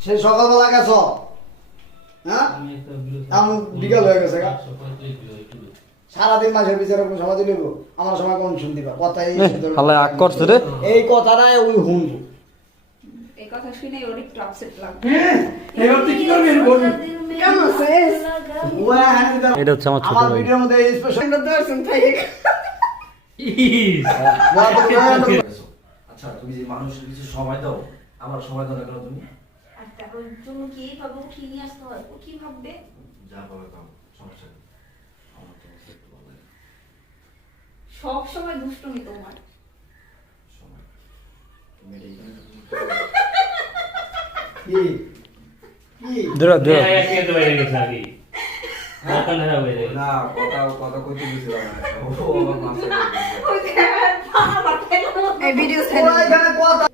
সে সকালবেলা গেছ হ্যাঁ এমন বিকাল হয়ে গেছে গা সারাদিন মাসের বিচারে কোন সময় দিলে আমার সময় কোন শুনতে পার কথা আল্লাহ আগ করছে রে এই কথাটাই ওই হুনবো এই কথা শুনে ওর একটু আপসেট লাগবে এবার তুই কি করবি বল কেমন আছিস এটা হচ্ছে আমার ছোট আমার ভাই ভিডিওর মধ্যে এই স্পেশাল দর্শন তাই আচ্ছা তুমি যে মানুষের কিছু সময় দাও আমার সময় দাও না কেন তুমি আর তার জন্য কি ভাববো কি নিয়ে আসতে হয় ও কি ভাববে যা পাবে দাও সমস্যা নেই আমার তো একটু ভালো লাগে সব সময় দুষ্টুমি তোমার সময় তুমি এটা এখানে কি কি দূর দূর না কথা কইতে দিছিলাম না ও আমার মাথায় এই ভিডিও ওরা এখানে কথা